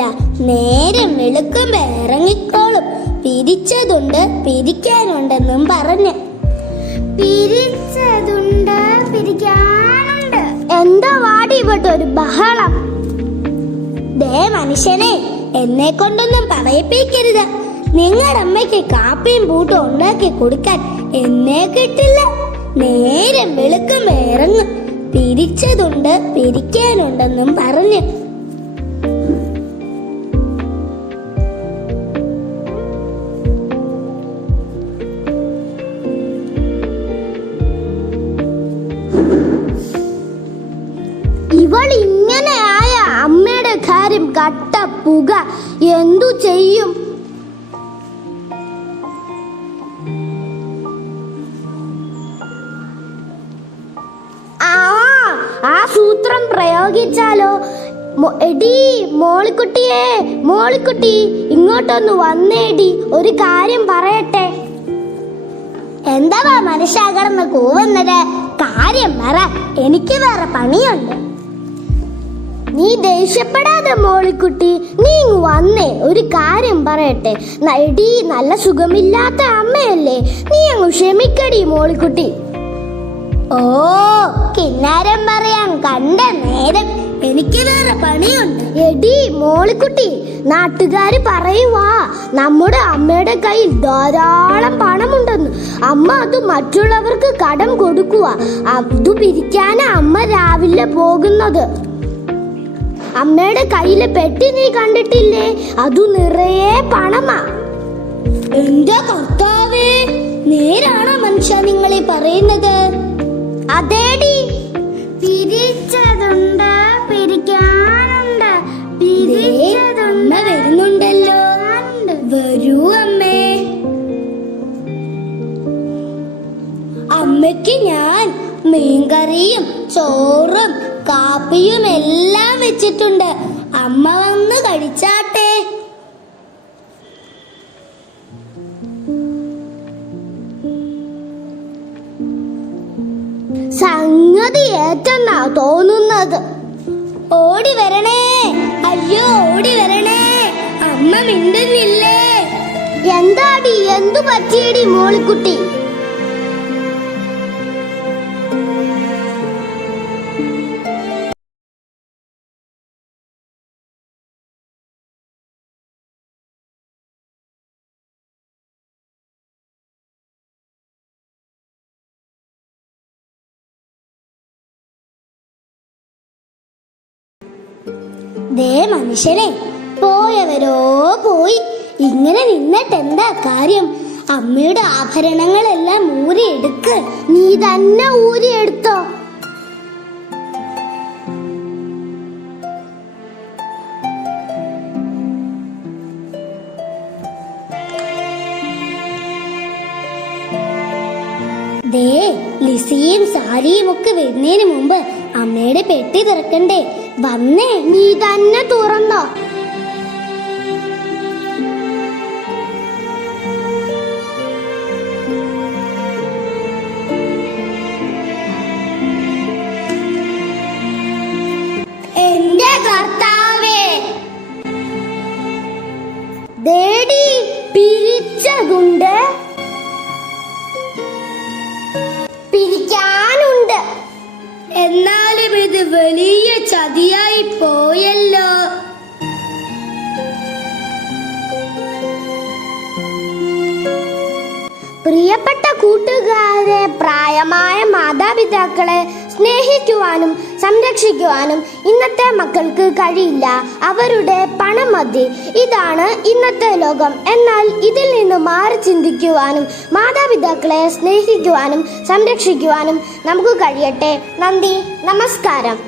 ഒന്നുമില്ല, നേരം വെളുക്കുമ്പോ ഇറങ്ങിക്കോളും. പിരിച്ചതുണ്ട് പിരിക്കാനുണ്ടെന്നും പറഞ്ഞ്. പിരിച്ചതുണ്ട് പിരിക്കാനുണ്ട്. എന്താ വാടി ഇവിടെ ഒരു ബഹളം? ദേ മനുഷ്യനെ, എന്നെ കൊണ്ടൊന്നും പറയിപ്പിക്കരുത്. നിങ്ങളുടെ അമ്മയ്ക്ക് കാപ്പിയും പൂട്ടും ഉണ്ടാക്കി കൊടുക്കാൻ എന്നെ കിട്ടില്ല. നേരം വെളുക്കുമ്പോ ഇറങ്ങും. പിരിച്ചതുണ്ട് പിരിക്കാനുണ്ടെന്നും പറഞ്ഞ്. ഇവൾ ഇങ്ങനെയായ അമ്മയുടെ കാര്യം കട്ട പുക. എന്തു ചെയ്യും? ആ സൂത്രം പ്രയോഗിച്ചാലോ? എടീ മോളിക്കുട്ടിയേ, മോളിക്കുട്ടി ഇങ്ങോട്ടൊന്ന് വന്നേടി, ഒരു കാര്യം പറയട്ടെ. എന്താ മനുഷ്യ കിടന്ന് കൂവുന്നത്? കാര്യം പറ, എനിക്ക് വേറെ പണിയുണ്ട്. നീ ദേഷ്യപ്പെടാതെ മോളിക്കുട്ടി, നീ ഇങ്ങ് വന്നേ, ഒരു കാര്യം പറയട്ടെ. എടീ, നല്ല സുഖമില്ലാത്ത അമ്മയല്ലേ, നീ അങ്ങ് ക്ഷമിക്കടി മോളിക്കുട്ടി. ഓ, കിന്നാരം പറയാൻ കണ്ട നേരം, എനിക്ക് വേറെ പണിയുണ്ട്. എടി മോളിക്കുട്ടി, നാട്ടുകാര് പറയുവാ നമ്മുടെ അമ്മയുടെ കയ്യിൽ ധാരാളം പണമുണ്ടെന്ന്. അമ്മ അത് മറ്റുള്ളവർക്ക് കടം കൊടുക്കുക. അത് പിരിക്കാനാ അമ്മ രാവിലെ പോകുന്നത്. അമ്മയുടെ കയ്യിലെ പെട്ടി നീ കണ്ടിട്ടില്ലേ? അത് നിറയെ പണമാ. എന്റെ കർത്താവേ, നേരാണോ മനുഷ്യ നിങ്ങളീ പറയുന്നത്? അതേടി. പിരിച്ചതുണ്ട് പിരിക്കാനുണ്ട്. അമ്മ വരുന്നുണ്ടല്ലോ. വരൂ അമ്മേ. അമ്മയ്ക്ക് ഞാൻ മീൻകറിയും ചോറും കാപ്പിയും എല്ലാം വെച്ചിട്ടുണ്ട്. അമ്മ വന്ന് കഴിച്ചാട്ടെ. സംഗതി ഏറ്റെന്നാ തോന്നുന്നത്. ഓടി വരണേ, അയ്യോ ഓടി വരണേ. അമ്മ മിണ്ടുന്നില്ലേ? എന്താടി, എന്തു പറ്റിയടി മോളിക്കുട്ടി? ദേ മനുഷ്യനെ, പോയവരോ പോയി. ഇങ്ങനെ നിന്നിട്ട് എന്താ കാര്യം? അമ്മയുടെ ആഭരണങ്ങളെല്ലാം ഊരിയെടുക്ക്. നീ തന്നെ ഊരിയെടുത്തോ? ദേ, ലിസിയും സാരിയും ഒക്കെ വരുന്നതിന് മുമ്പ് അമ്മയുടെ പെട്ടി തുറക്കണ്ടേ? വന്നേ, നീ തന്നെ തുറന്നോ? എന്റെ കർത്താവേ, ദേടി പിരിച്ചതുണ്ട് പിരിക്കാനുണ്ട്. എന്നാലും ഇത് വലിയ ചതിയായി പോയല്ലോ. പ്രിയപ്പെട്ട കൂട്ടുകാരെ, പ്രായമായ മാതാപിതാക്കളെ സ്നേഹിക്കുവാനും സംരക്ഷിക്കുവാനും ഇന്നത്തെ മക്കൾക്ക് കഴിയില്ല. അവരുടെ പണം മതി. ഇതാണ് ഇന്നത്തെ ലോകം. എന്നാൽ ഇതിൽ നിന്ന് മാറി ചിന്തിക്കുവാനും മാതാപിതാക്കളെ സ്നേഹിക്കുവാനും സംരക്ഷിക്കുവാനും നമുക്ക് കഴിയട്ടെ. നന്ദി, നമസ്കാരം.